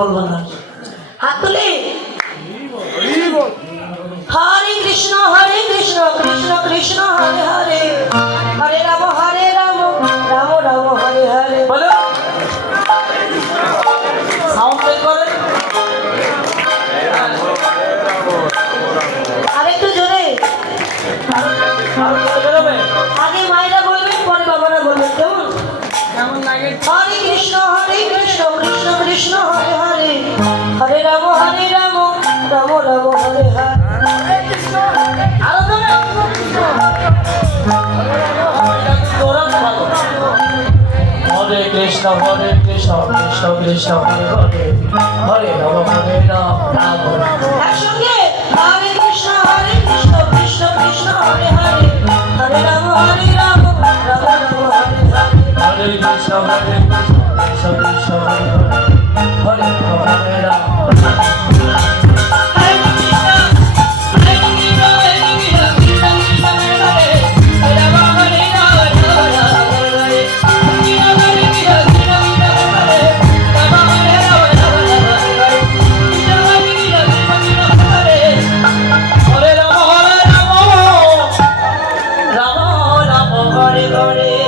বলবো না। হাত তুলে হরে কৃষ্ণ কৃষ্ণ কৃষ্ণ হরে হরে, হরে রাম রাম রাম হরে হরে। বলো সাউন্ড করে আরেকটু জোরে। আগে মায়েরা বলবেন, পরে বাবারা বলবেন। কেমন লাগে? হরে কৃষ্ণ কৃষ্ণ কৃষ্ণ হরে হরে, হরে রাম রাম রাম হরে হরে। আরো জোরে। হরে কৃষ্ণ কৃষ্ণ কৃষ্ণ হরে হরে, হরে রাম রাম রাম। একসঙ্গে হরে কৃষ্ণ কৃষ্ণ কৃষ্ণ হরে হরে, হরে রাম রাম রাম হরে হরে। হরে কৃষ্ণ কৃষ্ণ কৃষ্ণ হরে হরে, হরে রাম রাম। Hare